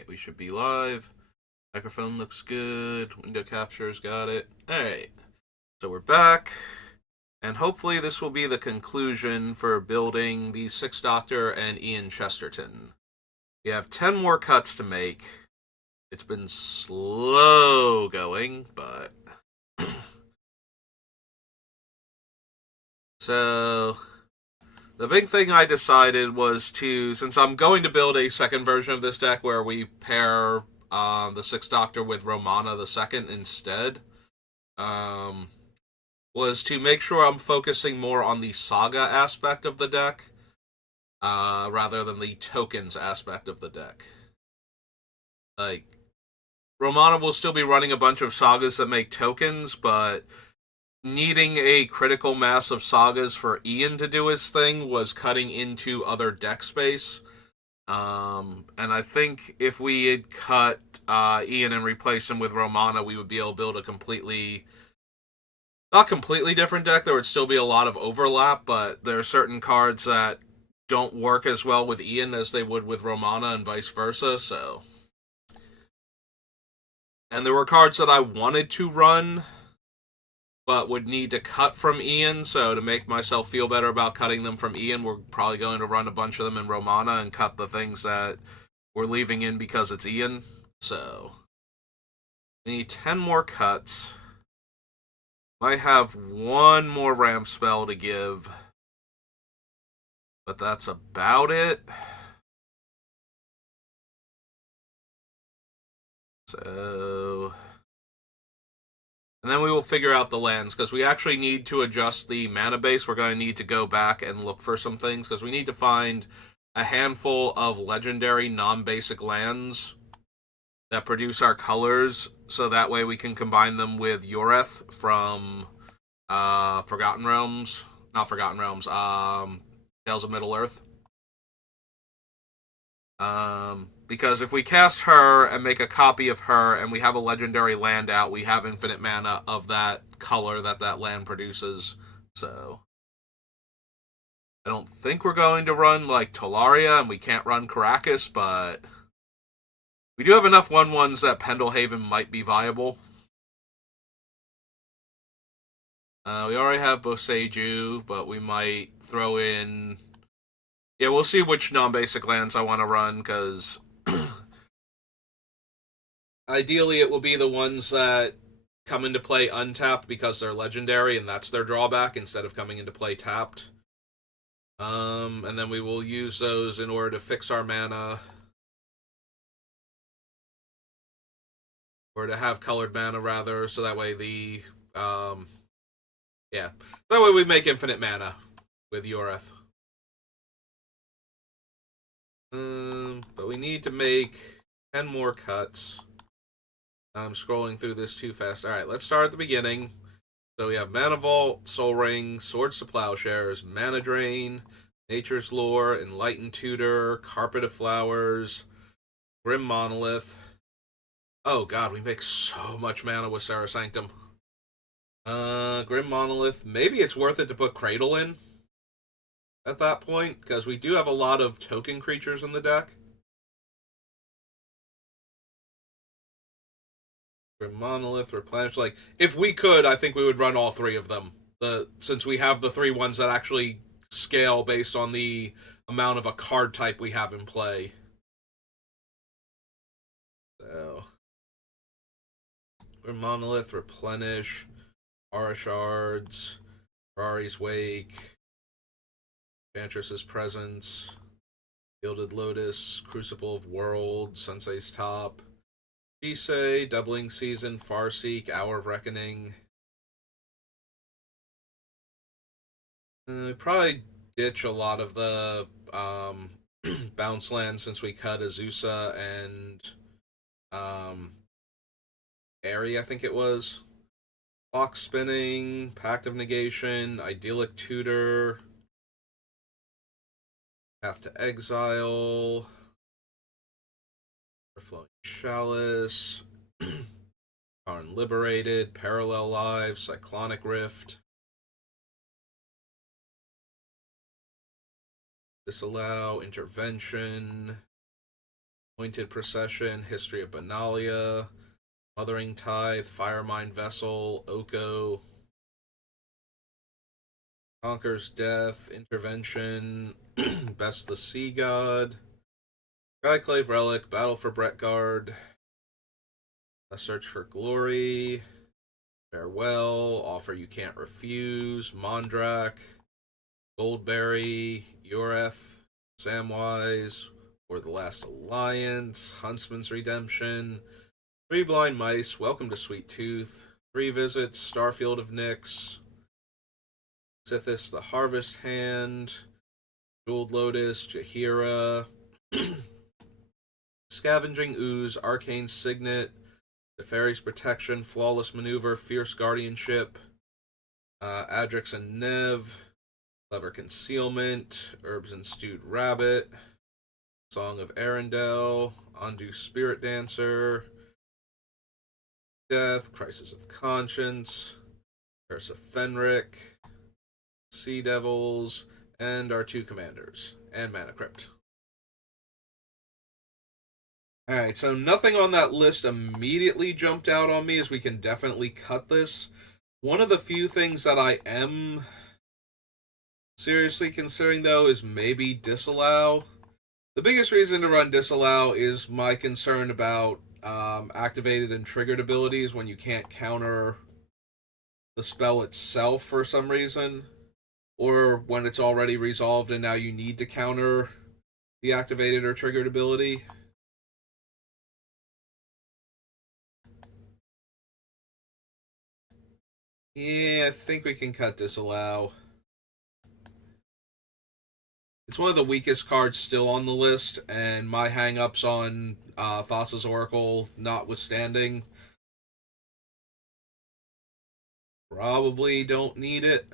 Alright, we should be live. Microphone looks good. Window capture's got it. Alright, so we're back. And hopefully this will be the conclusion for building the Sixth Doctor and Ian Chesterton. We have 10 more cuts to make. It's been slow going, but... So... The big thing I decided was to, since I'm going to build a second version of this deck where we pair the Sixth Doctor with Romana the Second instead, was to make sure I'm focusing more on the saga aspect of the deck rather than the tokens aspect of the deck. Like, Romana will still be running a bunch of sagas that make tokens, but needing a critical mass of sagas for Ian to do his thing was cutting into other deck space. And I think if we had cut Ian and replaced him with Romana, we would be able to build a not completely different deck. There would still be a lot of overlap, but there are certain cards that don't work as well with Ian as they would with Romana and vice versa, so... And there were cards that I wanted to run but would need to cut from Ian, so to make myself feel better about cutting them from Ian, we're probably going to run a bunch of them in Romana and cut the things that we're leaving in because it's Ian. So, we need 10 more cuts. Might have one more ramp spell to give, but that's about it. So... And then we will figure out the lands, because we actually need to adjust the mana base. We're going to need to go back and look for some things, because we need to find a handful of legendary non-basic lands that produce our colors, so that way we can combine them with Yoreth from Forgotten Realms. Not Forgotten Realms, Tales of Middle-earth. Because if we cast her and make a copy of her and we have a legendary land out, we have infinite mana of that color that that land produces. So I don't think we're going to run like Tolaria, and we can't run Caracas, but we do have enough 1/1s that Pendlehaven might be viable. We already have Boseiju, but we might throw in... Yeah, we'll see which non-basic lands I want to run, because ideally it will be the ones that come into play untapped because they're legendary, and that's their drawback, instead of coming into play tapped. And then we will use those in order to fix our mana, or to have colored mana, rather, so that way the... yeah. That way we make infinite mana with Yoreth. But we need to make 10 more cuts. I'm scrolling through this too fast. Alright, let's start at the beginning. So we have Mana Vault, Soul Ring, Swords to Plowshares, Mana Drain, Nature's Lore, Enlightened Tutor, Carpet of Flowers, Grim Monolith. Oh god, we make so much mana with Sarah Sanctum. Grim Monolith. Maybe it's worth it to put Cradle in at that point, because we do have a lot of token creatures in the deck. Grim Monolith, Replenish. Like, if we could, I think we would run all three of them. Since we have the 3 ones that actually scale based on the amount of a card type we have in play. So, Grim Monolith, Replenish, Aura Shards, Ferrari's Wake, Enchantress's Presence, Gilded Lotus, Crucible of Worlds, Sensei's Top, Jisei, Doubling Season, Farseek, Hour of Reckoning. Probably ditch a lot of the bounce lands since we cut Azusa and Airy, I think it was. Clock Spinning, Pact of Negation, Idyllic Tutor, Path to Exile, Flowing Chalice, Karn Liberated, Parallel Lives, Cyclonic Rift, Disallow, Intervention, Pointed Procession, History of Benalia, Mothering Tithe, Firemine Vessel, Oko, Conquers Death, Intervention, Best the Sea God, Skyclave Relic, Battle for Bretgard, A Search for Glory, Farewell, Offer You Can't Refuse, Mondrak, Goldberry, Yoreth, Samwise, Or the Last Alliance, Huntsman's Redemption, Three Blind Mice, Welcome to Sweet Tooth, Three Visits, Starfield of Nyx, Sithis the Harvest Hand, Jeweled Lotus, Jaheira, Scavenging Ooze, Arcane Signet, Nefarious Protection, Flawless Maneuver, Fierce Guardianship, Adrix and Nev, Clever Concealment, Herbs and Stewed Rabbit, Song of Arendelle, Undo Spirit Dancer, Death, Crisis of Conscience, Curse of Fenric, Sea Devils, and our two commanders, and Mana Crypt. Alright, so nothing on that list immediately jumped out on me, as we can definitely cut this. One of the few things that I am seriously considering, though, is maybe Disallow. The biggest reason to run Disallow is my concern about activated and triggered abilities when you can't counter the spell itself for some reason, or when it's already resolved and now you need to counter the activated or triggered ability. Yeah, I think we can cut Disallow. It's one of the weakest cards still on the list, and my hang-ups on Thassa's Oracle notwithstanding, probably don't need it.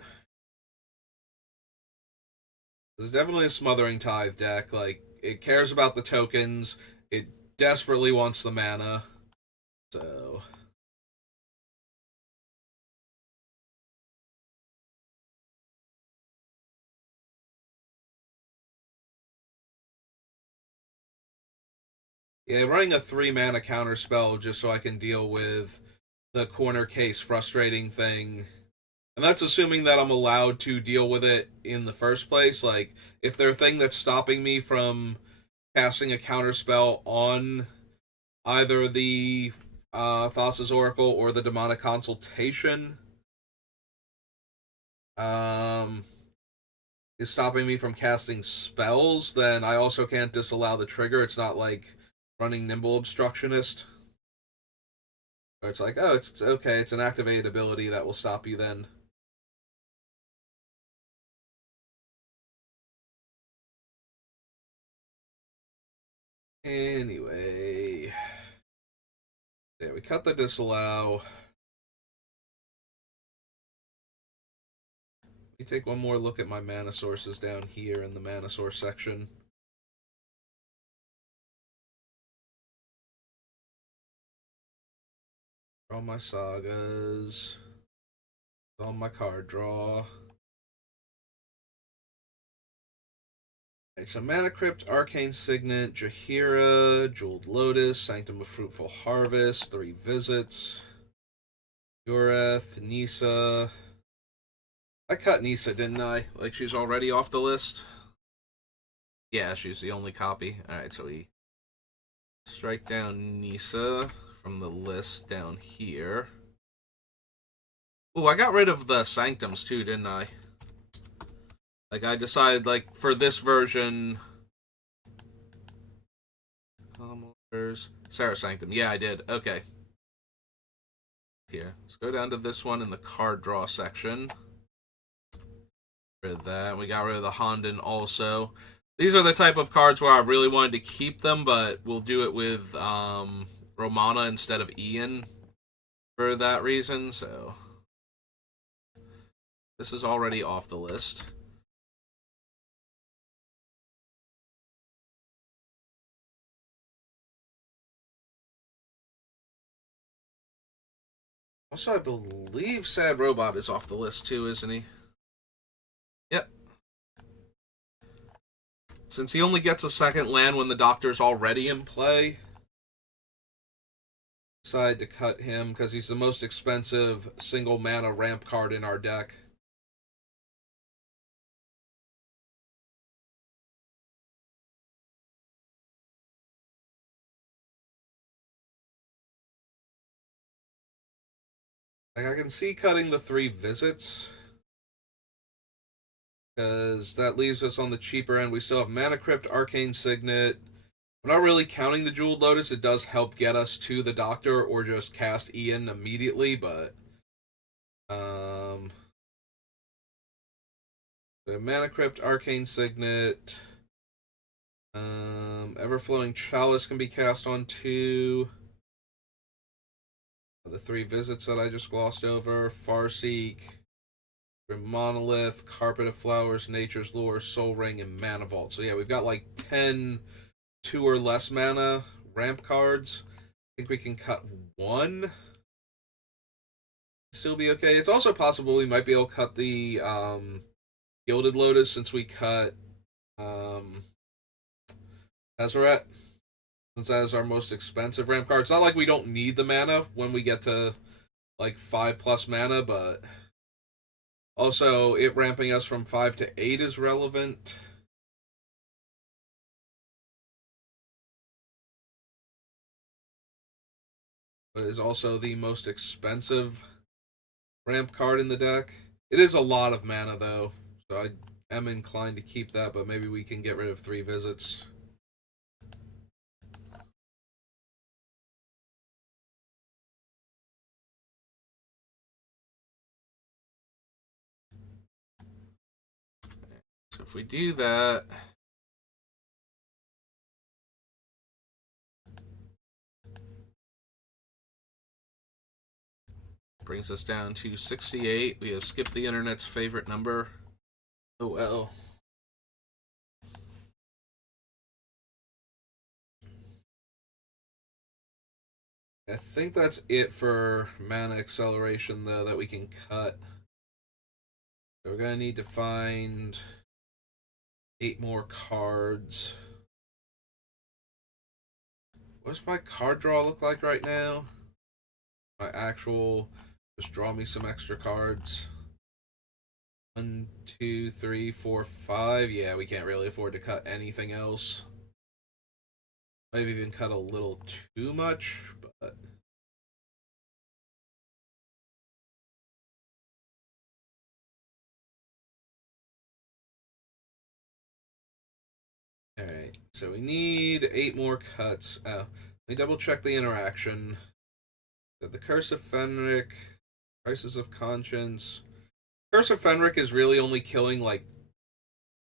This is definitely a Smothering Tithe deck. Like, it cares about the tokens, it desperately wants the mana, so... Yeah, running a 3-mana counter spell just so I can deal with the corner case frustrating thing. And that's assuming that I'm allowed to deal with it in the first place. Like, if there's a thing that's stopping me from casting a counter spell on either the Thassa's Oracle or the Demonic Consultation, um, is stopping me from casting spells, then I also can't disallow the trigger. It's not like running Nimble Obstructionist, where it's like, oh, it's okay, it's an activated ability that will stop you then. Anyway, yeah, we cut the disallow. We take one more look at my mana sources down here in the mana source section. All my sagas. All my card draw. It's a Mana Crypt, Arcane Signet, Jaheira, Jeweled Lotus, Sanctum of Fruitful Harvest, 3 Visits, Yoreth, Nissa. I cut Nissa, didn't I? Like, she's already off the list? Yeah, she's the only copy. Alright, so we strike down Nissa from the list down here. Ooh, I got rid of the Sanctums too, didn't I? Like, I decided, like, for this version... Sarah Sanctum. Yeah, I did. Okay. Here. Let's go down to this one in the card draw section. Rid of that. We got rid of the Honden also. These are the type of cards where I really wanted to keep them, but we'll do it with Romana instead of Ian for that reason, so... This is already off the list. Also, I believe Sad Robot is off the list too, isn't he? Yep. Since he only gets a second land when the Doctor's already in play, decided to cut him because he's the most expensive single mana ramp card in our deck. Like, I can see cutting the 3 visits, because that leaves us on the cheaper end. We still have Mana Crypt, Arcane Signet. I'm not really counting the Jeweled Lotus. It does help get us to the Doctor or just cast Ian immediately, but the Mana Crypt, Arcane Signet, Everflowing Chalice can be cast on 2. The 3 visits that I just glossed over: Farseek, Monolith, Carpet of Flowers, Nature's Lure, Soul Ring, and Mana Vault. So yeah, we've got like 10 2 or less mana ramp cards. I think we can cut 1. Still be okay. It's also possible we might be able to cut the Gilded Lotus, since we cut Ezeret, since that is our most expensive ramp card. It's not like we don't need the mana when we get to like 5+ mana, but also it ramping us from 5 to 8 is relevant. But it is also the most expensive ramp card in the deck. It is a lot of mana though, so I am inclined to keep that, but maybe we can get rid of 3 visits. So if we do that, brings us down to 68. We have skipped the internet's favorite number. Oh well. I think that's it for mana acceleration, though, that we can cut. So we're going to need to find 8 more cards. What does my card draw look like right now? My actual... Just draw me some extra cards. 1, 2, 3, 4, 5. Yeah, we can't really afford to cut anything else. Maybe even cut a little too much, but... Alright, so we need 8 more cuts. Oh, let me double check the interaction. So the Curse of Fenric, Crisis of Conscience. Curse of Fenric is really only killing like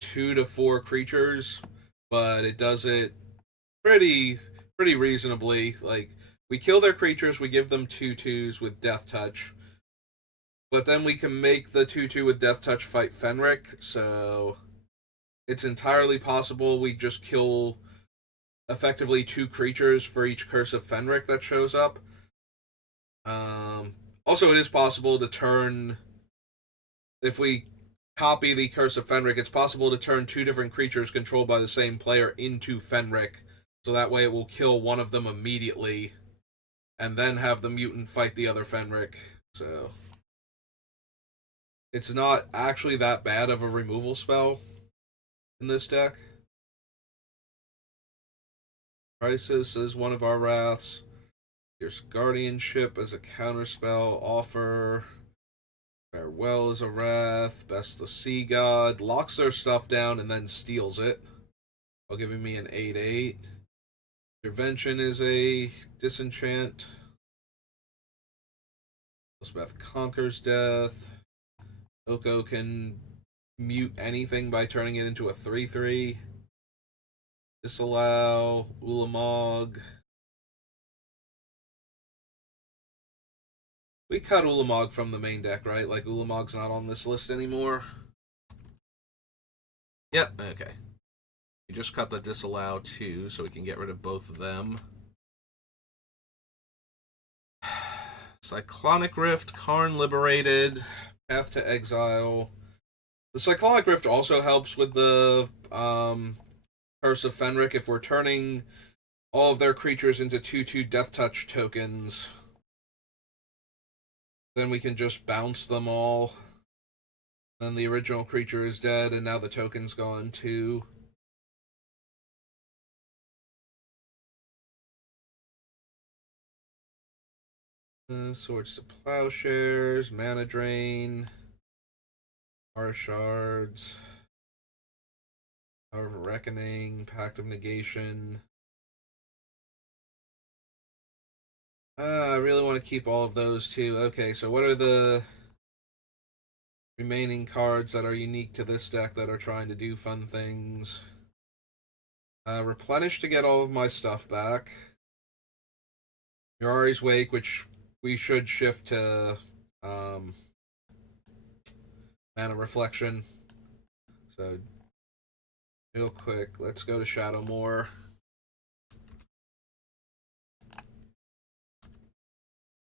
2 to 4 creatures, but it does it pretty reasonably. Like, we kill their creatures, we give them 2/2s with Death Touch, but then we can make the 2/2 with Death Touch fight Fenric, so it's entirely possible we just kill effectively 2 creatures for each Curse of Fenric that shows up. Also, it is possible to turn, if we copy the Curse of Fenric, it's possible to turn 2 different creatures controlled by the same player into Fenric, so that way it will kill one of them immediately, and then have the mutant fight the other Fenric. So it's not actually that bad of a removal spell in this deck. Crisis is one of our wraths. Here's Guardianship as a counterspell. Offer. Farewell is a wrath. Best the Sea God. Locks their stuff down and then steals it, while giving me an 8/8. Intervention is a disenchant. Elspeth conquers death. Oko can mute anything by turning it into a 3/3. Disallow. Ulamog. We cut Ulamog from the main deck, right? Like, Ulamog's not on this list anymore. Yep, okay. We just cut the Disallow too, so we can get rid of both of them. Cyclonic Rift, Karn Liberated, Path to Exile. The Cyclonic Rift also helps with the Curse of Fenric, if we're turning all of their creatures into 2/2 Death Touch tokens, then we can just bounce them all. Then the original creature is dead, and now the token's gone too. Swords to Plowshares, Mana Drain, Power Shards, Power of Reckoning, Pact of Negation. I really want to keep all of those too. Okay, so what are the remaining cards that are unique to this deck that are trying to do fun things? Replenish to get all of my stuff back. Mirari's Wake, which we should shift to Mana Reflection. So, real quick, let's go to Shadowmoor.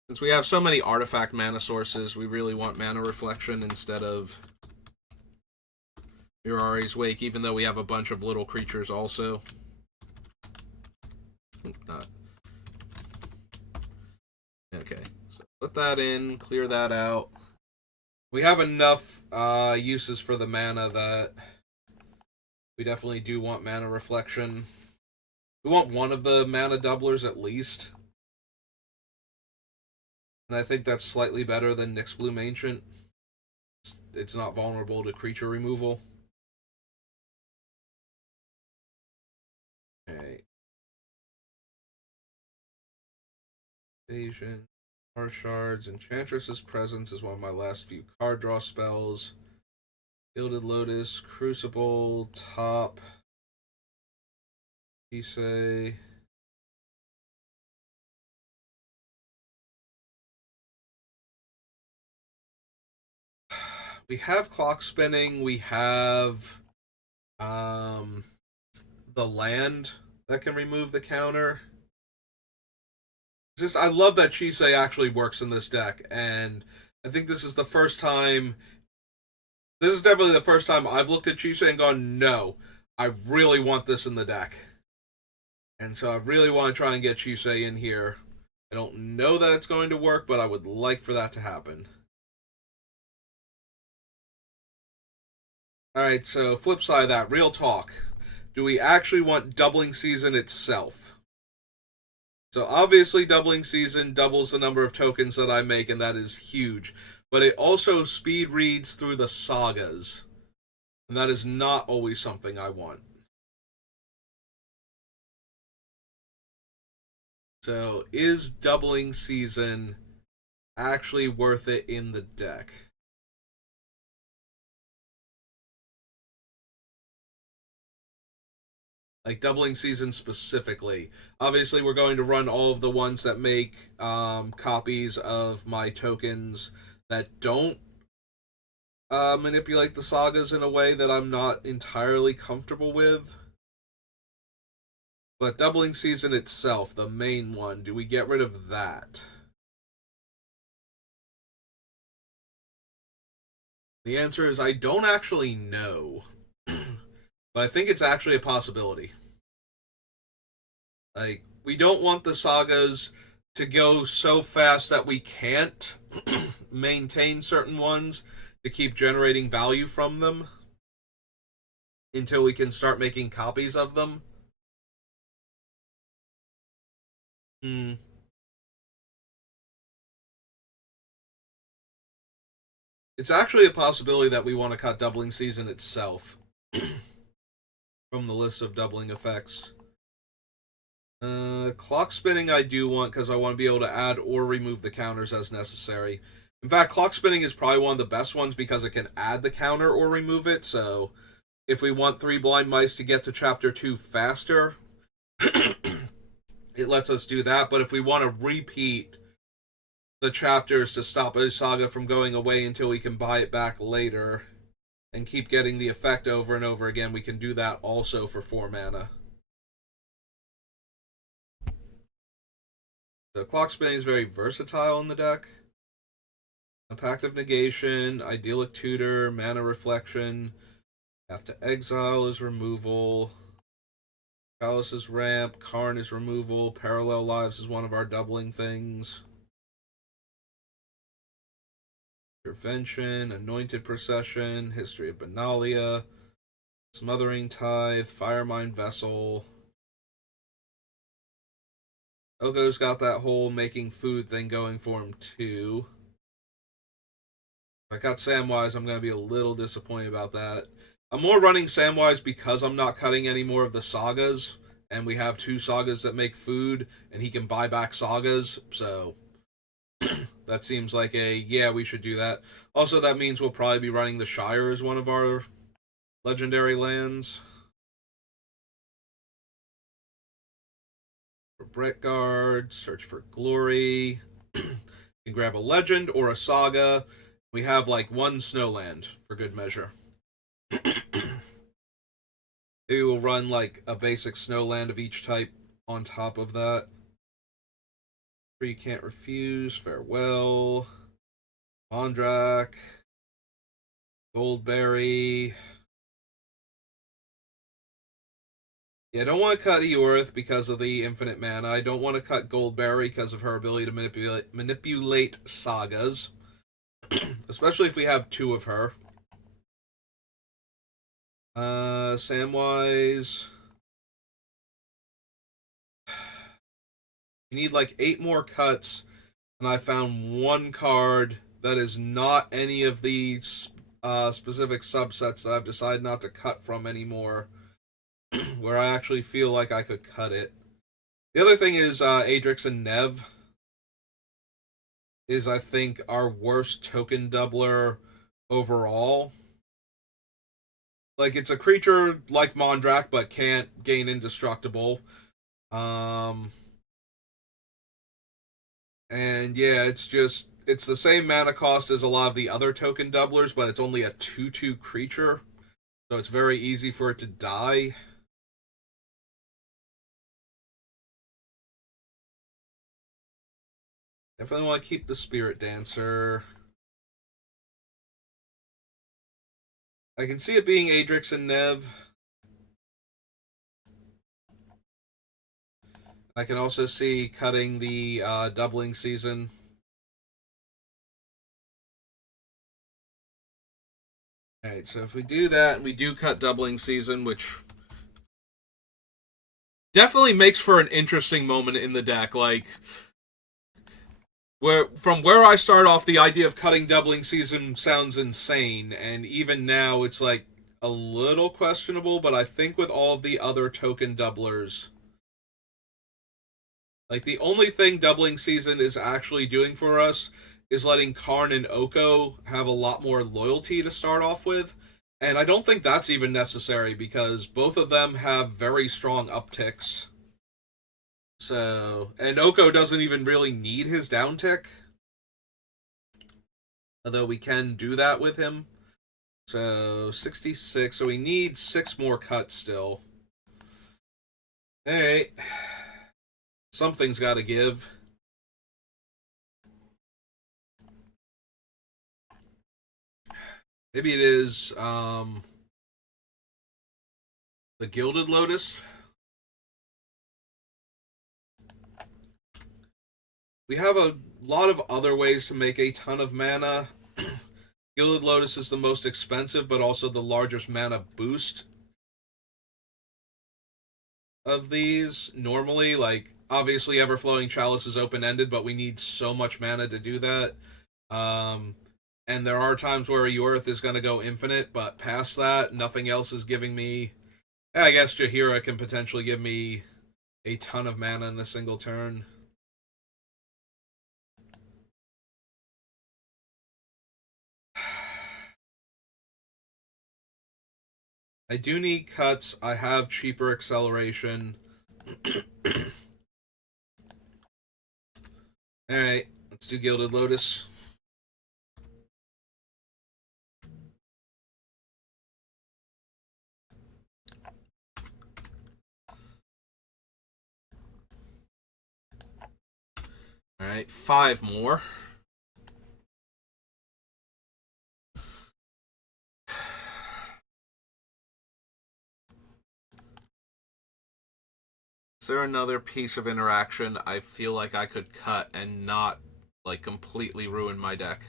Since we have so many artifact mana sources, we really want Mana Reflection instead of Mirari's Wake, even though we have a bunch of little creatures also. Okay, so put that in, clear that out. We have enough uses for the mana that we definitely do want Mana Reflection. We want one of the mana doublers at least. And I think that's slightly better than Nyxbloom Ancient. It's not vulnerable to creature removal. Okay. Evasion. Power Shards. Enchantress's Presence is one of my last few card draw spells. Gilded Lotus. Crucible. Top. Isay. We have Clock Spinning. We have the land that can remove the counter. Just, I love that Chisei actually works in this deck, and I think this is the first time. This is definitely the first time I've looked at Chisei and gone, no, I really want this in the deck. And so I really want to try and get Chisei in here. I don't know that it's going to work, but I would like for that to happen. Alright, so flip side of that, real talk. Do we actually want Doubling Season itself? So obviously Doubling Season doubles the number of tokens that I make, and that is huge. But it also speed reads through the sagas. And that is not always something I want. So is Doubling Season actually worth it in the deck? Like Doubling Season specifically. Obviously, we're going to run all of the ones that make copies of my tokens that don't manipulate the sagas in a way that I'm not entirely comfortable with. But Doubling Season itself, the main one, do we get rid of that? The answer is I don't actually know. But I think it's actually a possibility. Like, we don't want the sagas to go so fast that we can't maintain certain ones to keep generating value from them until we can start making copies of them. It's actually a possibility that we want to cut Doubling Season itself from the list of doubling effects. Clock Spinning I do want because I want to be able to add or remove the counters as necessary. In fact, Clock Spinning is probably one of the best ones because it can add the counter or remove it, so if we want 3 Blind Mice to get to Chapter 2 faster, it lets us do that, but if we want to repeat the chapters to stop a saga from going away until we can buy it back later and keep getting the effect over and over again, we can do that also for 4 mana. The Clock Spinning is very versatile in the deck. A Pact of Negation, Idyllic Tutor, Mana Reflection, Path to Exile is removal. Chalice ramp, Karn is removal, Parallel Lives is one of our doubling things. Intervention, Anointed Procession, History of Benalia, Smothering Tithe, Firemine Vessel. Oko's got that whole making food thing going for him too. If I cut Samwise, I'm going to be a little disappointed about that. I'm more running Samwise because I'm not cutting any more of the sagas, and we have 2 sagas that make food, and he can buy back sagas, so that seems like yeah, we should do that. Also, that means we'll probably be running the Shire as one of our legendary lands. For Brettguard, Search for Glory. You can grab a legend or a saga. We have like 1 snowland for good measure. Maybe we'll run like a basic snowland of each type on top of that. You can't refuse. Farewell. Mondrak. Goldberry. Yeah, I don't want to cut Eorth because of the infinite mana. I don't want to cut Goldberry because of her ability to manipulate sagas. Especially if we have 2 of her. Samwise. You need like 8 more cuts, and I found 1 card that is not any of the specific subsets that I've decided not to cut from anymore, where I actually feel like I could cut it. The other thing is Adrix and Nev is, I think, our worst token doubler overall. Like, it's a creature like Mondrak, but can't gain indestructible. And yeah, it's the same mana cost as a lot of the other token doublers, but it's only a 2/2 creature, so it's very easy for it to die. Definitely want to keep the Spirit Dancer. I can see it being Adrix and Nev. I can also see cutting the doubling season. Alright, so if we do that, and we do cut doubling season, which definitely makes for an interesting moment in the deck. Like, from where I start off, the idea of cutting doubling season sounds insane, and even now it's like a little questionable, but I think with all of the other token doublers, like, the only thing doubling season is actually doing for us is letting Karn and Oko have a lot more loyalty to start off with. And I don't think that's even necessary because both of them have very strong upticks. So, and Oko doesn't even really need his downtick. Although we can do that with him. So, 66. So we need 6 more cuts still. Alright. Something's got to give. Maybe it is the Gilded Lotus. We have a lot of other ways to make a ton of mana. Gilded Lotus is the most expensive, but also the largest mana boost of these. Normally, like, obviously Everflowing Chalice is open-ended, but we need so much mana to do that. And there are times where Eorth is going to go infinite, but past that, nothing else is giving me... I guess Jaheira can potentially give me a ton of mana in a single turn. I do need cuts. I have cheaper acceleration. Alright, let's do Gilded Lotus. Alright, 5 more. Is there another piece of interaction I feel like I could cut and not, like, completely ruin my deck?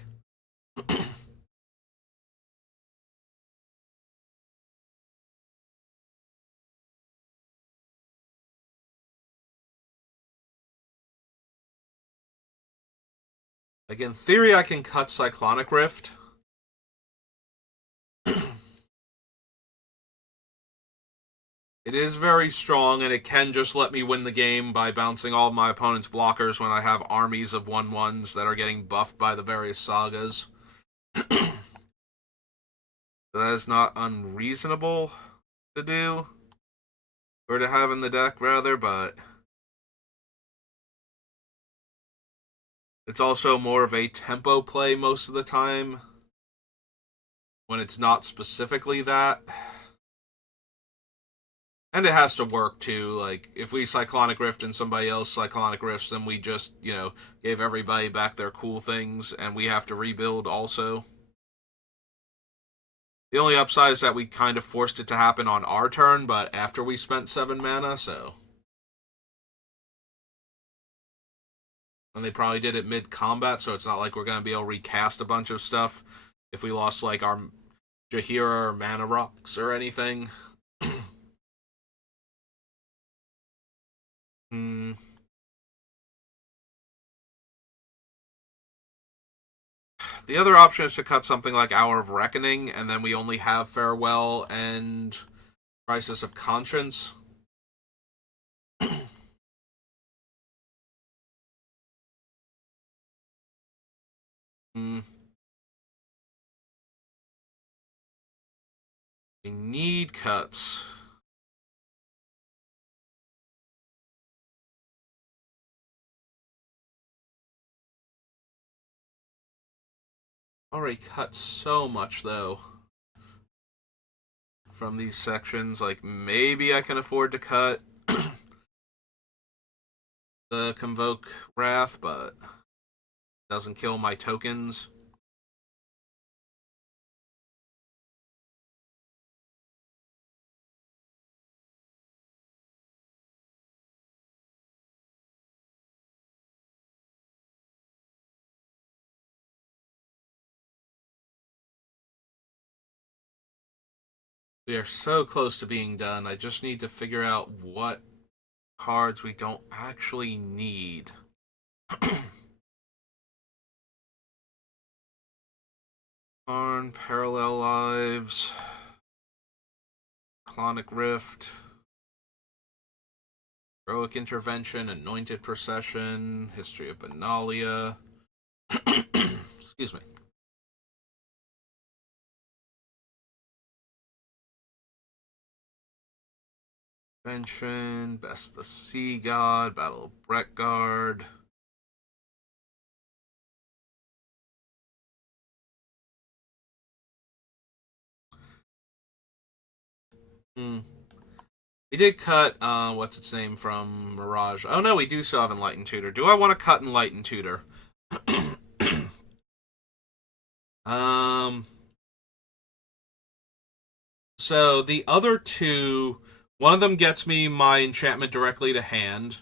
Like, in theory, I can cut Cyclonic Rift. It is very strong, and it can just let me win the game by bouncing all of my opponent's blockers when I have armies of 1/1s that are getting buffed by the various sagas. That is not unreasonable to do, or to have in the deck, rather, but it's also more of a tempo play most of the time when it's not specifically that. And it has to work too. Like, if we Cyclonic Rift and somebody else Cyclonic Rifts, then we just, gave everybody back their cool things, and we have to rebuild also. The only upside is that we kind of forced it to happen on our turn, but after we spent 7 mana, so. And they probably did it mid-combat, so it's not like we're going to be able to recast a bunch of stuff if we lost, like, our Jaheira or Mana Rocks or anything. Hmm. The other option is to cut something like Hour of Reckoning, and then we only have Farewell and Crisis of Conscience. Hmm. We need cuts. Already cut so much, though, from these sections. Like, maybe I can afford to cut the Convoke Wrath, but doesn't kill my tokens. We are so close to being done. I just need to figure out what cards we don't actually need. Arn, Parallel Lives, Clonic Rift, Heroic Intervention, Anointed Procession, History of Benalia. Excuse me. Intervention, Best the Sea God, Battle of Breckguard. Hmm. We did cut, what's its name from Mirage. Oh no, we do still have Enlightened Tutor. Do I want to cut Enlightened Tutor? um, so the other two, one of them gets me my enchantment directly to hand.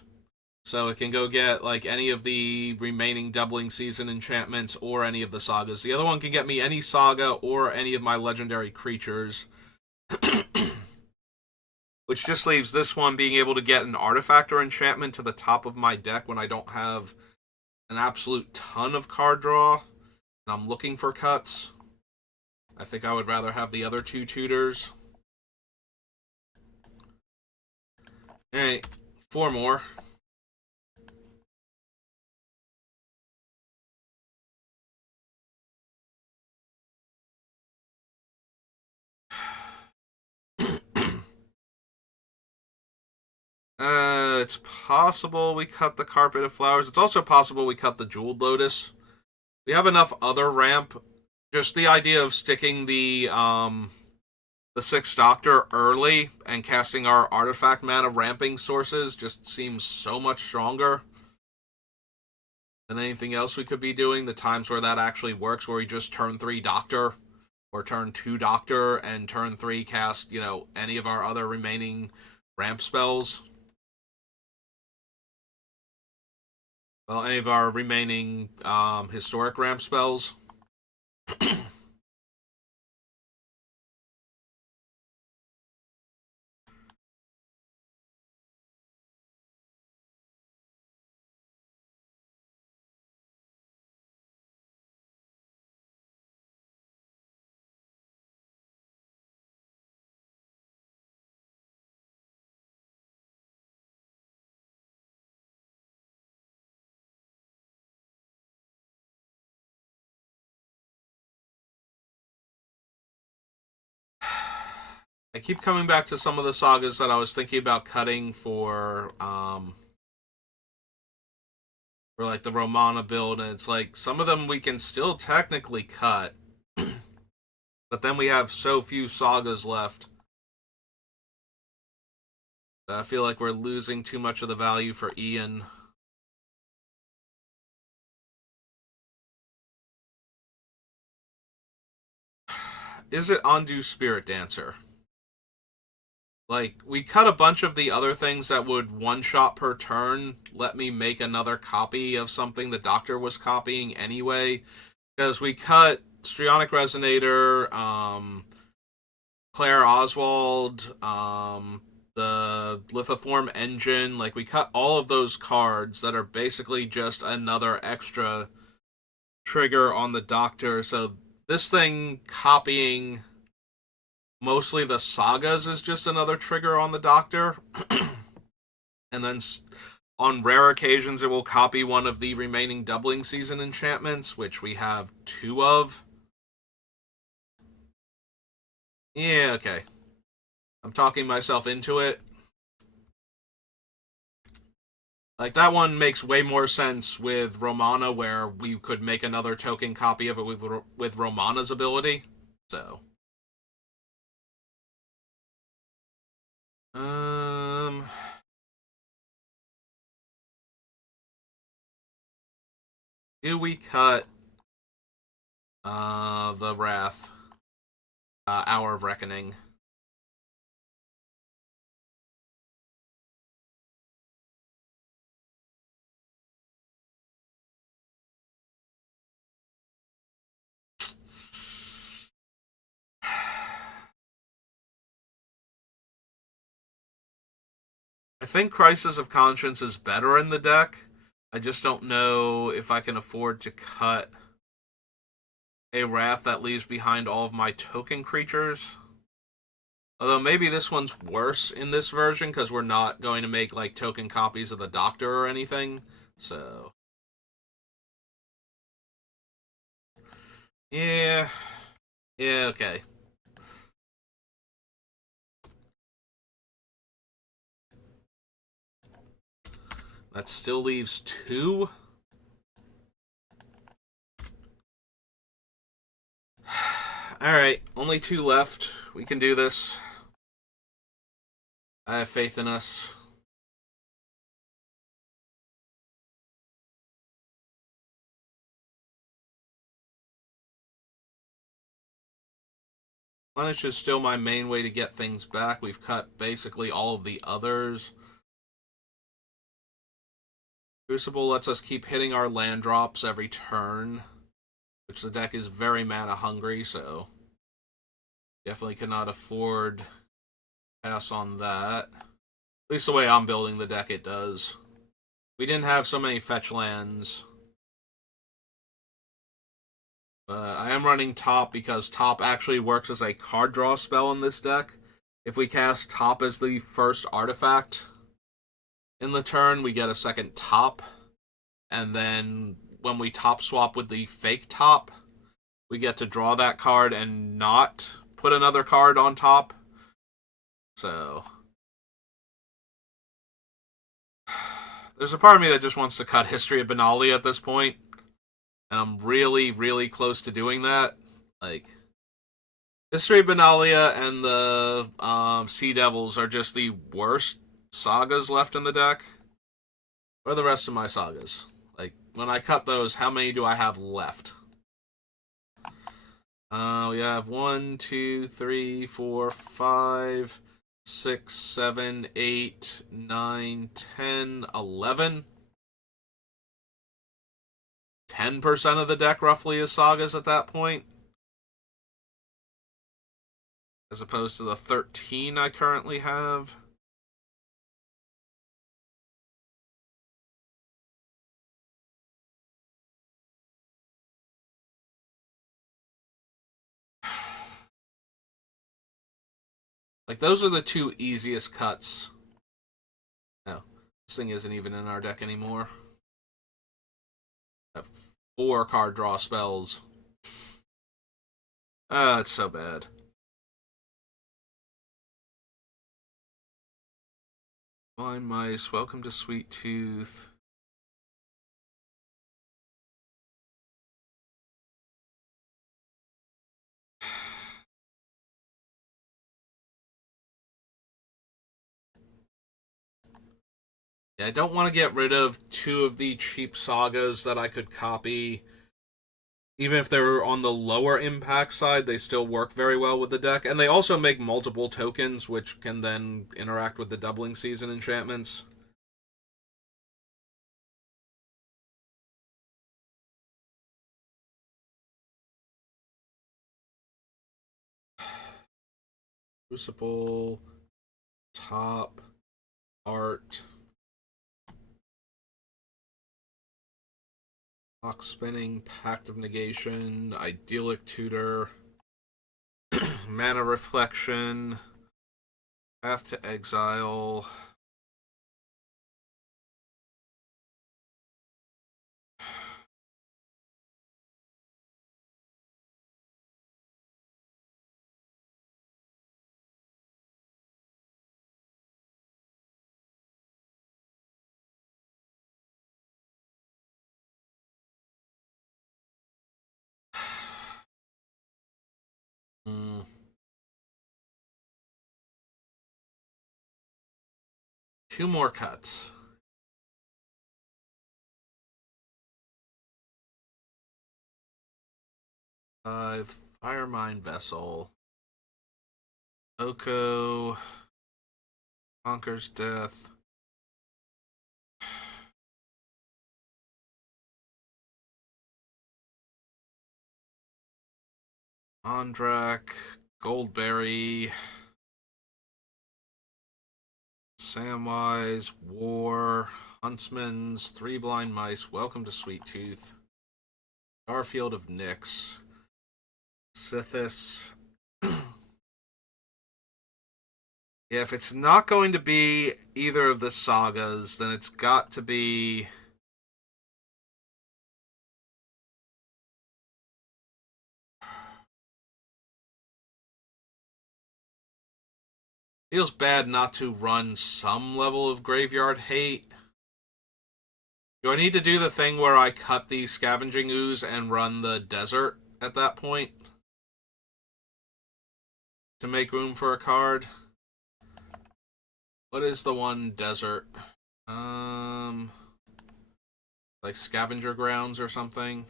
So it can go get, like, any of the remaining Doubling Season enchantments or any of the sagas. The other one can get me any saga or any of my legendary creatures. Which just leaves this one being able to get an artifact or enchantment to the top of my deck when I don't have an absolute ton of card draw. And I'm looking for cuts. I think I would rather have the other two tutors. Alright, 4 more. It's possible we cut the Carpet of Flowers. It's also possible we cut the Jeweled Lotus. We have enough other ramp. Just the idea of sticking the Sixth Doctor early and casting our artifact mana ramping sources just seems so much stronger than anything else we could be doing. The times where that actually works, where we just turn 3 Doctor or turn 2 Doctor and turn 3 cast, any of our other remaining ramp spells. Well, any of our remaining historic ramp spells. I keep coming back to some of the sagas that I was thinking about cutting for like the Romana build, and it's like some of them we can still technically cut, but then we have so few sagas left that I feel like we're losing too much of the value for Ian. Is it Ondu Spirit Dancer? Like, we cut a bunch of the other things that would one shot per turn let me make another copy of something the Doctor was copying anyway. Because we cut Strionic Resonator, Claire Oswald, the Lithoform Engine. Like, we cut all of those cards that are basically just another extra trigger on the Doctor. So this thing copying mostly the sagas is just another trigger on the Doctor. And then on rare occasions, it will copy one of the remaining doubling season enchantments, which we have 2 of. Yeah, okay. I'm talking myself into it. Like, that one makes way more sense with Romana, where we could make another token copy of it with Romana's ability. So. Um. Do we cut the Wrath? Hour of Reckoning. I think Crisis of Conscience is better in the deck. I just don't know if I can afford to cut a Wrath that leaves behind all of my token creatures. Although maybe this one's worse in this version because we're not going to make like token copies of the Doctor or anything. So yeah, yeah, okay. That still leaves 2. Alright, only 2 left. We can do this. I have faith in us. Punish is still my main way to get things back. We've cut basically all of the others. Crucible lets us keep hitting our land drops every turn, which the deck is very mana hungry, so definitely cannot afford pass on that. At least the way I'm building the deck, it does. We didn't have so many fetch lands. But I am running Top because Top actually works as a card draw spell in this deck. If we cast Top as the first artifact in the turn, we get a second Top. And then when we top swap with the fake Top, we get to draw that card and not put another card on top. So there's a part of me that just wants to cut History of Benalia at this point. And I'm really, really close to doing that. Like, History of Benalia and the Sea Devils are just the worst sagas left in the deck. What are the rest of my sagas? Like, when I cut those, how many do I have left? We have 1, 2, 3, 4, 5, 6, 7, 8, 9, 10, 11. 10% of the deck roughly is sagas at that point, as opposed to the 13 I currently have. Like, those are the two easiest cuts. No, this thing isn't even in our deck anymore. I have 4 card draw spells. Ah, it's so bad. Blind Mice, welcome to Sweet Tooth. Yeah, I don't want to get rid of 2 of the cheap sagas that I could copy. Even if they're on the lower impact side, they still work very well with the deck. And they also make multiple tokens, which can then interact with the doubling season enchantments. Crucible, top, art, clock spinning, Pact of Negation, Idyllic Tutor, Mana Reflection, Path to Exile. Hmm. Two more cuts. Firemind Vessel. Oko. Conquers Death. Andrak. Goldberry. Samwise. War. Huntsman's. 3 Blind Mice. Welcome to Sweet Tooth. Garfield of Nyx. Sithis. Yeah, if it's not going to be either of the sagas, then it's got to be... Feels bad not to run some level of Graveyard Hate. Do I need to do the thing where I cut the Scavenging Ooze and run the Desert at that point? To make room for a card? What is the one Desert? Like Scavenger Grounds or something?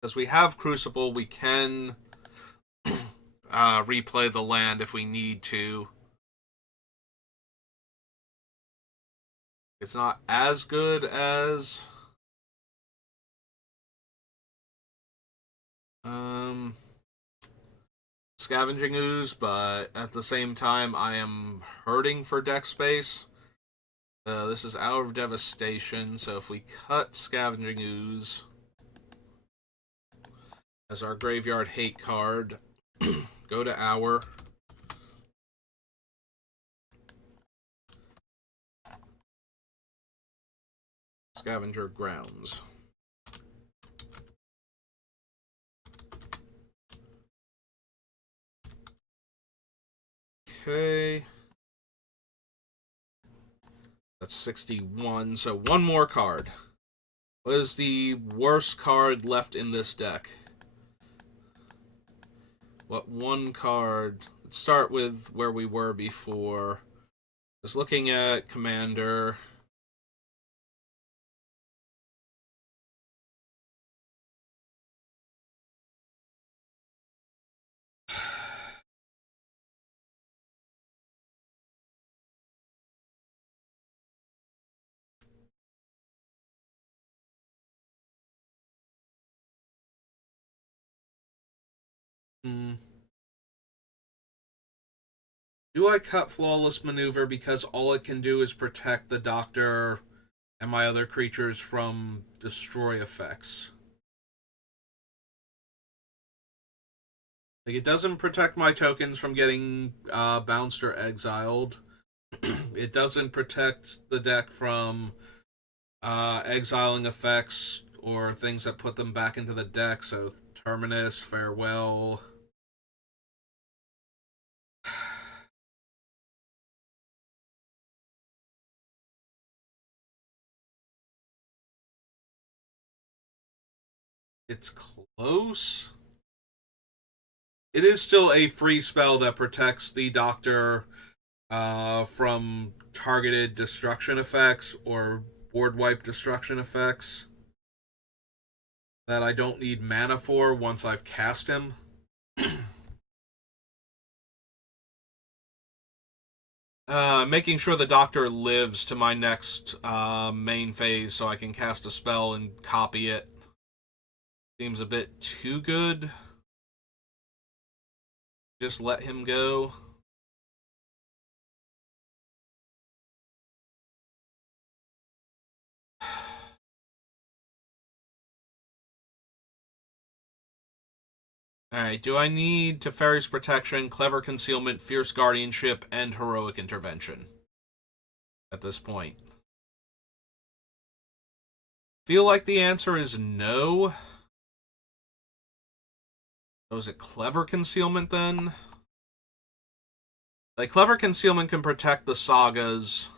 Because we have Crucible, we can replay the land if we need to. It's not as good as Scavenging Ooze, but at the same time, I am hurting for deck space. This is Hour of Devastation, so if we cut Scavenging Ooze as our Graveyard Hate card, go to Hour. Scavenger Grounds. Okay. That's 61, so one more card. What is the worst card left in this deck? What one card? Let's start with where we were before. I was looking at Commander. Hmm. Do I cut Flawless Maneuver because all it can do is protect the Doctor and my other creatures from destroy effects? Like, it doesn't protect my tokens from getting bounced or exiled. It doesn't protect the deck from exiling effects or things that put them back into the deck. So Terminus, Farewell. It's close. It is still a free spell that protects the Doctor from targeted destruction effects or board wipe destruction effects that I don't need mana for once I've cast him. Making sure the Doctor lives to my next main phase so I can cast a spell and copy it. Seems a bit too good. Just let him go. Alright, do I need Teferi's Protection, Clever Concealment, Fierce Guardianship, and Heroic Intervention at this point? Feel like the answer is no. Oh, is it Clever Concealment then? Like, Clever Concealment can protect the sagas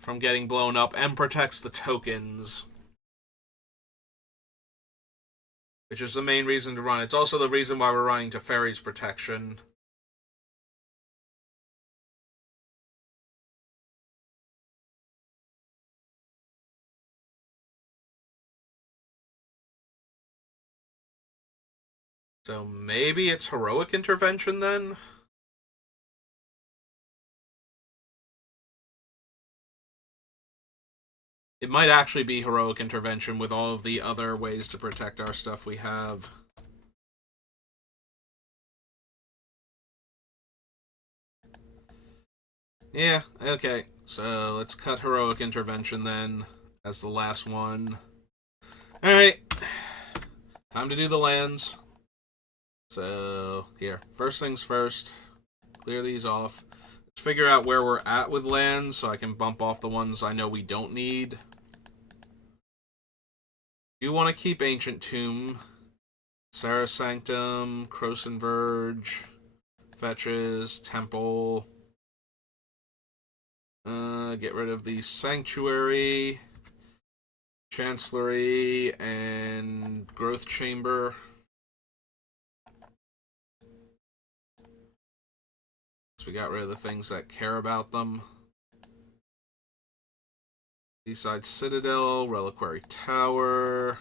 from getting blown up and protects the tokens, which is the main reason to run. It's also the reason why we're running Teferi's Protection. So maybe it's Heroic Intervention then? It might actually be Heroic Intervention with all of the other ways to protect our stuff we have. Yeah, okay. So let's cut Heroic Intervention then as the last one. Alright. Time to do the lands. So, here. First things first. Clear these off. Let's figure out where we're at with lands so I can bump off the ones I know we don't need. You want to keep Ancient Tomb, Sarah's Sanctum, Croson Verge, Fetches, Temple. Get rid of the Sanctuary, Chancellery, and Growth Chamber. So we got rid of the things that care about them. Seaside Citadel, Reliquary Tower.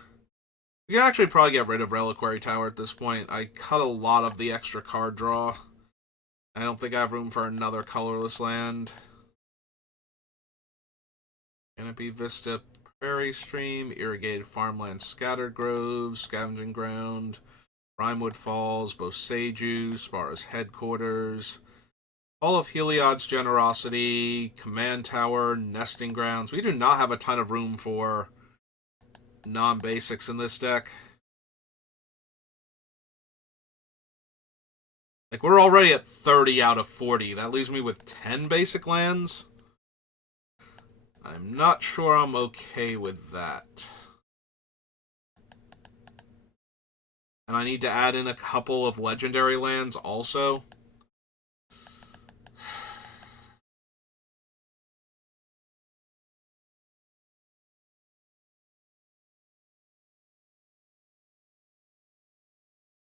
We can actually probably get rid of Reliquary Tower at this point. I cut a lot of the extra card draw. I don't think I have room for another colorless land. Canopy Vista, Prairie Stream, Irrigated Farmland, Scattered Groves, Scavenging Ground, Rimewood Falls, Boseiju, Spara's Headquarters, Hall of Heliod's Generosity, Command Tower, Nesting Grounds. We do not have a ton of room for non-basics in this deck. Like, we're already at 30 out of 40. That leaves me with 10 basic lands. I'm not sure I'm okay with that. And I need to add in a couple of legendary lands also.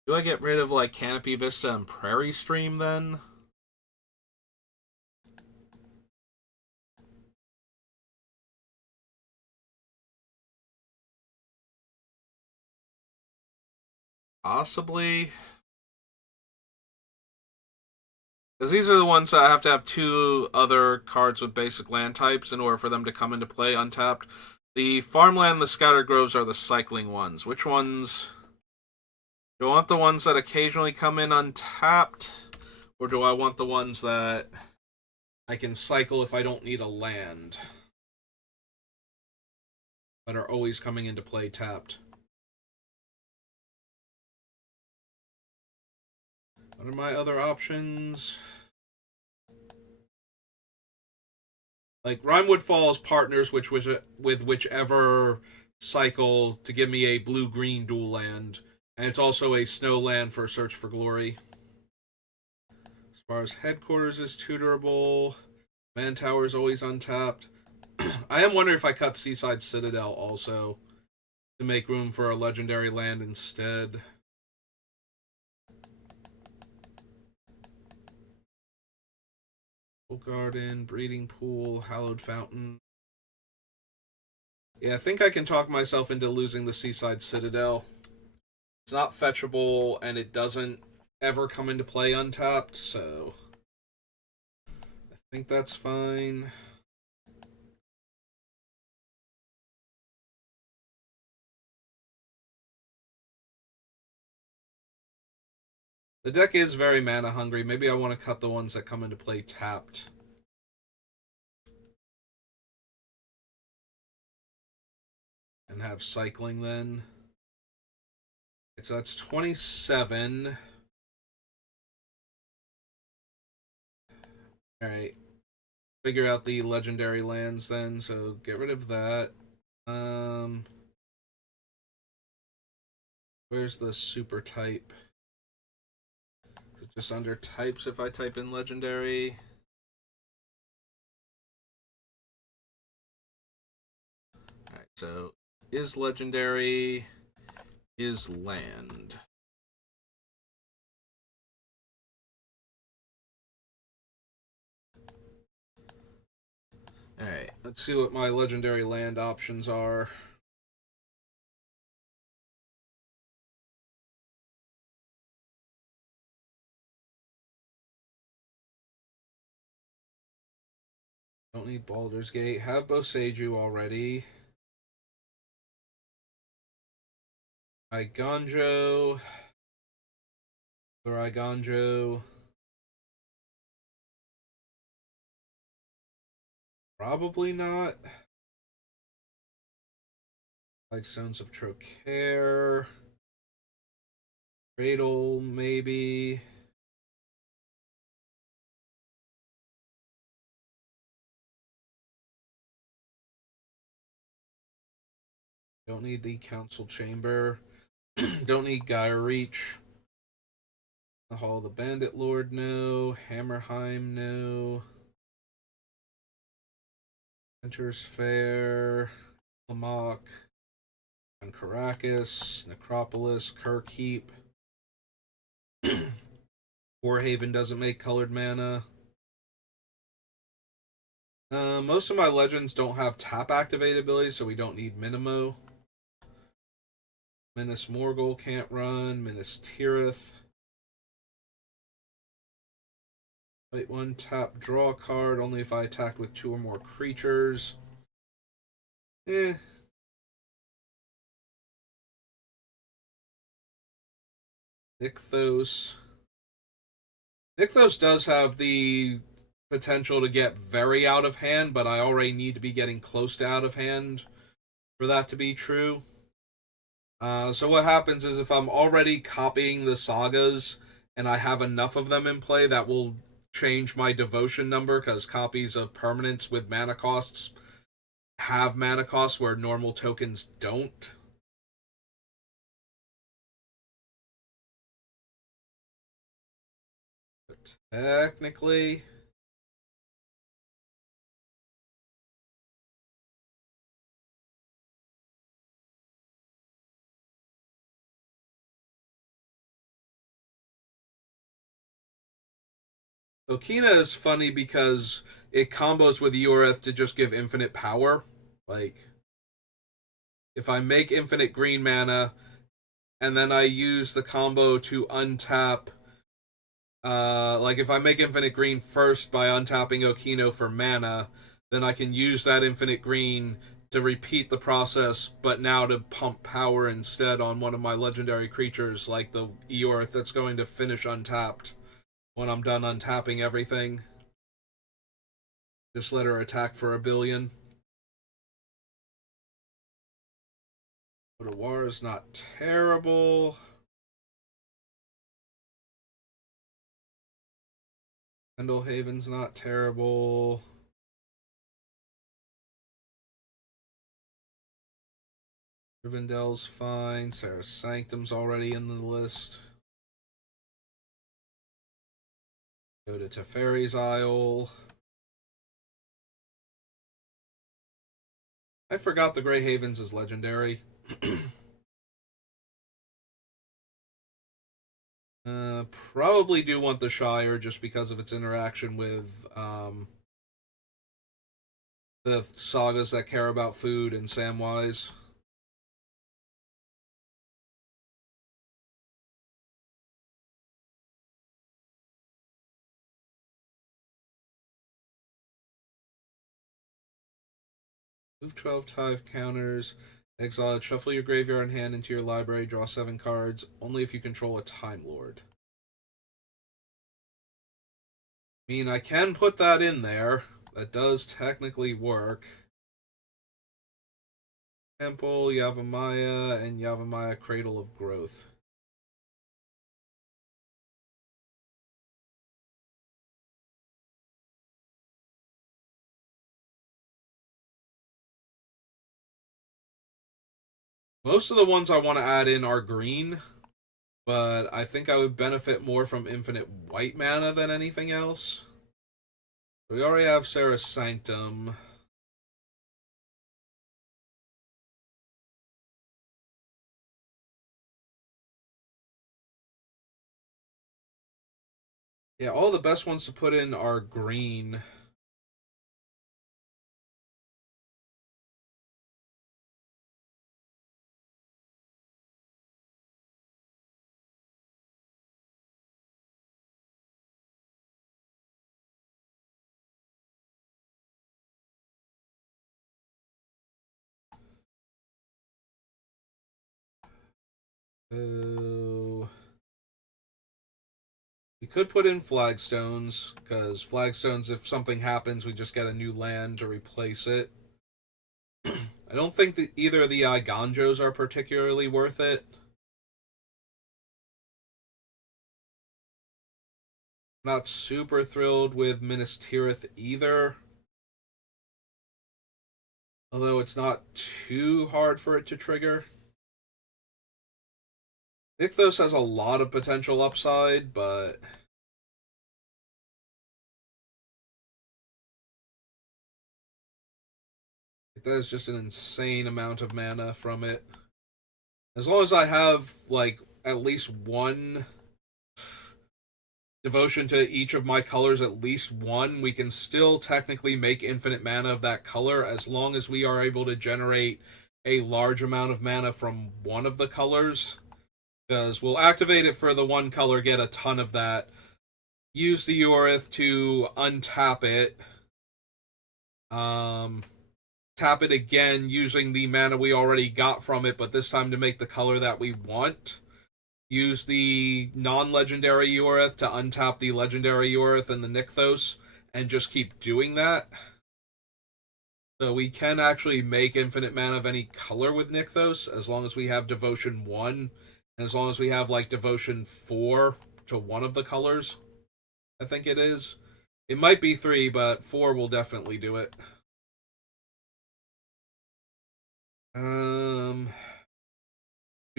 Do I get rid of, like, Canopy Vista and Prairie Stream then? Possibly. Because these are the ones that I have to have two other cards with basic land types in order for them to come into play untapped. The Farmland and the Scattered Groves are the cycling ones. Which ones Do I want the ones that occasionally come in untapped? Or do I want the ones that I can cycle if I don't need a land? But are always coming into play tapped. What are my other options? Like, Rimewood Falls partners with whichever cycle to give me a blue-green dual land. And it's also a snow land for Search for Glory. As far as headquarters is tutorable. Man Tower is always untapped. I am wondering if I cut Seaside Citadel also to make room for a legendary land instead. Garden, Breeding Pool, Hallowed Fountain. Yeah, I think I can talk myself into losing the Seaside Citadel. It's not fetchable, and it doesn't ever come into play untapped, so I think that's fine. The deck is very mana hungry. Maybe I want to cut the ones that come into play tapped. And have cycling then. So that's 27. Alright. Figure out the legendary lands then, so get rid of that. Where's the super type? Is it just under types if I type in legendary? Alright, so is legendary, is land. Alright, let's see what my legendary land options are. Don't need Baldur's Gate. Have Boseiju already. Iganjo. Or Iganjo. Probably not. Like Stones of Trocaire. Cradle, maybe. Don't need the Council Chamber. Don't need Gaia Reach. The Hall of the Bandit Lord, no. Hammerheim, no. Ventur's Fair. Lamok. And Caracas. Necropolis. Kirkheap. Warhaven doesn't make colored mana. Most of my legends don't have tap activate abilities, so we don't need Minimo. Minas Morgul can't run. Minas Tirith. Wait, one tap, draw a card only if I attack with 2 or more creatures. Nykthos. Nykthos does have the potential to get very out of hand, but I already need to be getting close to out of hand for that to be true. So what happens is if I'm already copying the sagas and I have enough of them in play, that will change my devotion number, because copies of permanents with mana costs have mana costs where normal tokens don't. But technically, Okina is funny because it combos with Yoreth to just give infinite power. Like, if I make infinite green mana and then I use the combo to untap, like if I make infinite green first by untapping Okino for mana, then I can use that infinite green to repeat the process, but now to pump power instead on one of my legendary creatures, like the Eorth that's going to finish untapped when I'm done untapping everything. Just let her attack for 1,000,000,000. But War is not terrible. Kendall Haven's not terrible. Rivendell's fine. Sarah's Sanctum's already in the list. Go to Teferi's Isle. I forgot the Grey Havens is legendary. Probably do want the Shire just because of its interaction with the sagas that care about food and Samwise. Move 12 Tithe counters. Exile it. Shuffle your graveyard and hand into your library. Draw 7 cards. Only if you control a Time Lord. I mean, I can put that in there. That does technically work. Temple, Yavimaya, and Yavimaya Cradle of Growth. Most of the ones I want to add in are green, but I think I would benefit more from infinite white mana than anything else. We already have Sarah's Sanctum. Yeah, all the best ones to put in are green. So we could put in flagstones, because flagstones, if something happens, we just get a new land to replace it. I don't think that either of the Iganjos are particularly worth it. Not super thrilled with Minas Tirith either. Although it's not too hard for it to trigger. Nykthos has a lot of potential upside, but that is just an insane amount of mana from it. As long as I have, like, at least one devotion to each of my colors, at least one, we can still technically make infinite mana of that color as long as we are able to generate a large amount of mana from one of the colors. Because we'll activate it for the one color, get a ton of that, use the Eorth to untap it, tap it again using the mana we already got from it, but this time to make the color that we want. Use the non-legendary Eorth to untap the legendary Eorth and the Nykthos, and just keep doing that. So we can actually make infinite mana of any color with Nykthos, as long as we have Devotion 1, and as long as we have, like, Devotion 4 to one of the colors. I think it is. It might be 3, but 4 will definitely do it. Do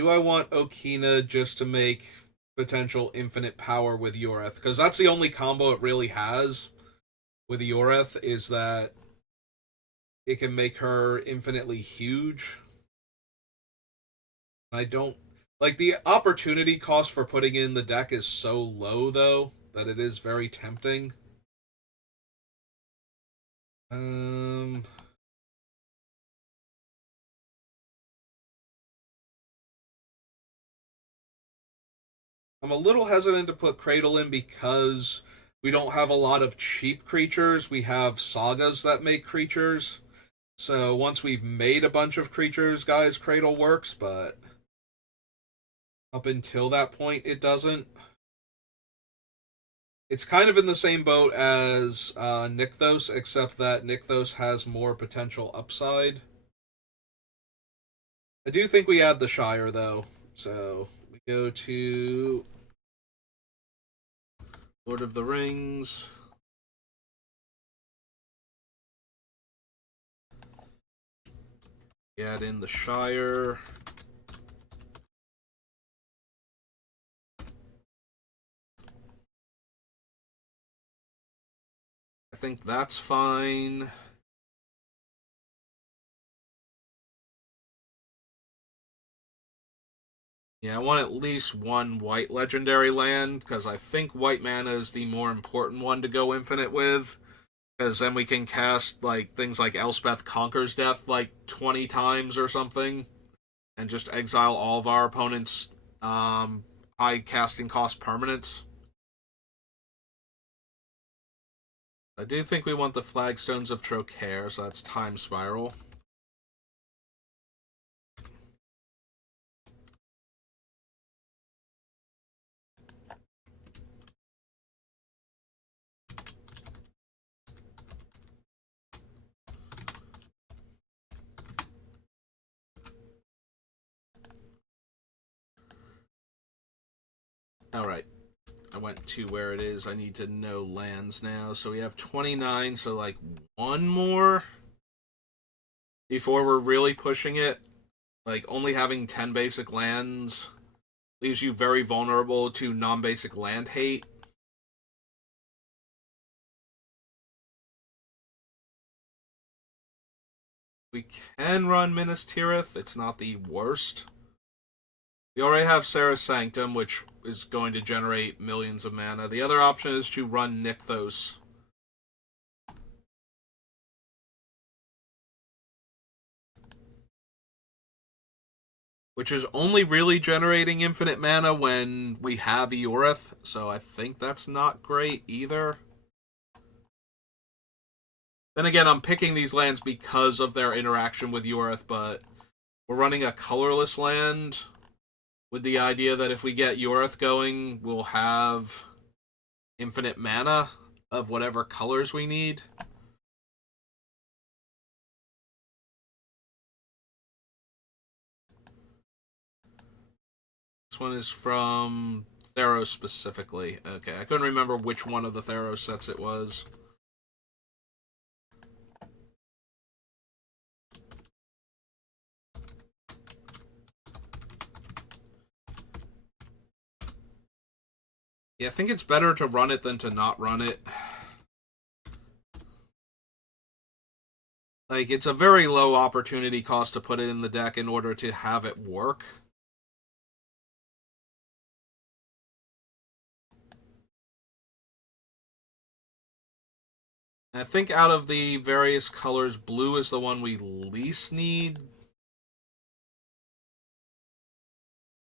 I want Okina just to make potential infinite power with Eorth? Because that's the only combo it really has with Eorth, is that it can make her infinitely huge. I don't... Like, the opportunity cost for putting in the deck is so low, though, that it is very tempting. I'm a little hesitant to put Cradle in because we don't have a lot of cheap creatures. We have sagas that make creatures. So once we've made a bunch of creatures, guys, Cradle works, but up until that point, it doesn't. It's kind of in the same boat as Nykthos, except that Nykthos has more potential upside. I do think we add the Shire, though. So we go to Lord of the Rings. We add in the Shire. I think that's fine. Yeah, I want at least one white legendary land, because I think white mana is the more important one to go infinite with. Because then we can cast like things like Elspeth Conquers Death like 20 times or something, and just exile all of our opponents' high casting cost permanents. I do think we want the Flagstones of Trocaire, so that's Time Spiral. Alright. I went to where it is. I need to know lands now. So we have 29, so like one more before we're really pushing it. Like only having 10 basic lands leaves you very vulnerable to non-basic land hate. We can run Minas Tirith. It's not the worst. We already have Sarah's Sanctum, which is going to generate millions of mana. The other option is to run Nykthos. Which is only really generating infinite mana when we have Eorith, so I think that's not great either. Then again, I'm picking these lands because of their interaction with Eorith, but we're running a colorless land with the idea that if we get Eorith going, we'll have infinite mana of whatever colors we need. This one is from Theros specifically. Okay, I couldn't remember which one of the Theros sets it was. Yeah, I think it's better to run it than to not run it. Like, it's a very low opportunity cost to put it in the deck in order to have it work. I think out of the various colors, blue is the one we least need.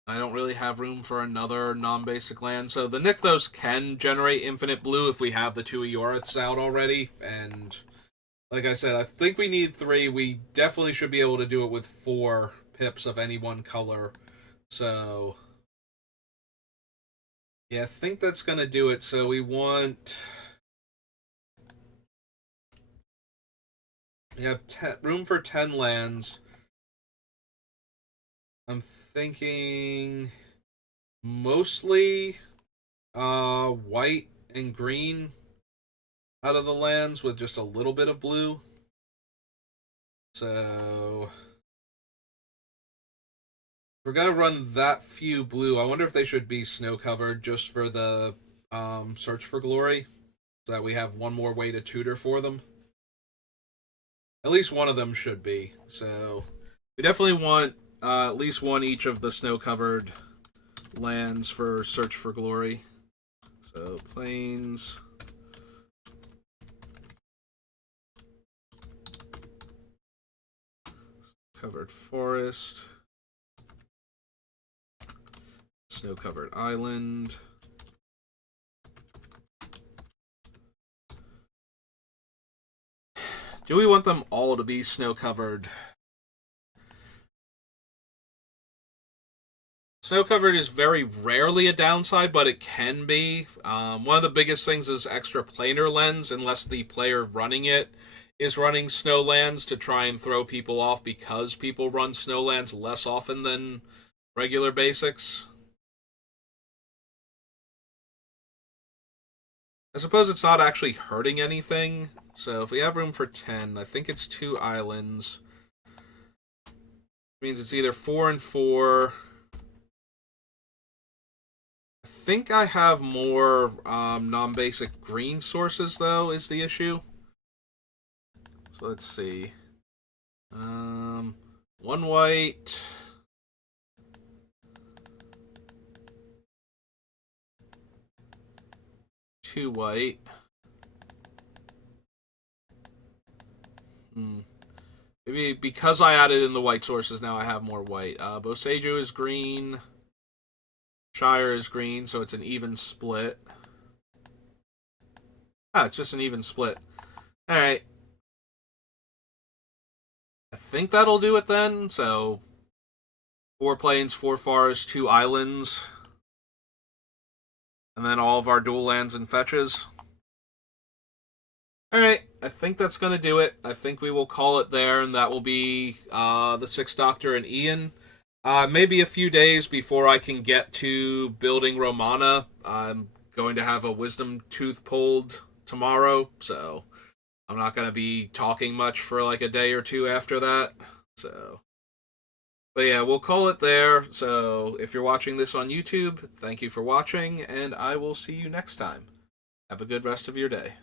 I don't really have room for another non-basic land, so the Nykthos can generate infinite blue if we have the two Eoriths out already, and like I said, I think we need 3. We definitely should be able to do it with 4 pips of any one color, so yeah, I think that's going to do it. So we want... We have room for 10 lands. I'm thinking mostly white and green out of the lands with just a little bit of blue. So we're going to run that few blue. I wonder if they should be snow covered just for the Search for Glory, so that we have one more way to tutor for them. At least one of them should be. So we definitely want at least one each of the snow-covered lands for Search for Glory. So plains, covered forest, snow-covered island. Do we want them all to be snow-covered? Snow-covered is very rarely a downside, but it can be. One of the biggest things is extra planar lens, unless the player running it is running snowlands to try and throw people off because people run snowlands less often than regular basics. I suppose it's not actually hurting anything. So if we have room for 10, I think it's 2 islands. Which means it's either 4 and 4. I think I have more non-basic green sources, though, is the issue. So let's see. 1 white. 2 white. Maybe because I added in the white sources, now I have more white. Boseiju is green. Shire is green, so it's an even split. It's just an even split. Alright. I think that'll do it then. So, 4 plains, 4 forests, 2 islands. And then all of our dual lands and fetches. Alright, I think that's going to do it. I think we will call it there, and that will be the Sixth Doctor and Ian. Maybe a few days before I can get to building Romana. I'm going to have a wisdom tooth pulled tomorrow, so I'm not going to be talking much for like a day or two after that. So, but yeah, we'll call it there. So if you're watching this on YouTube, thank you for watching, and I will see you next time. Have a good rest of your day.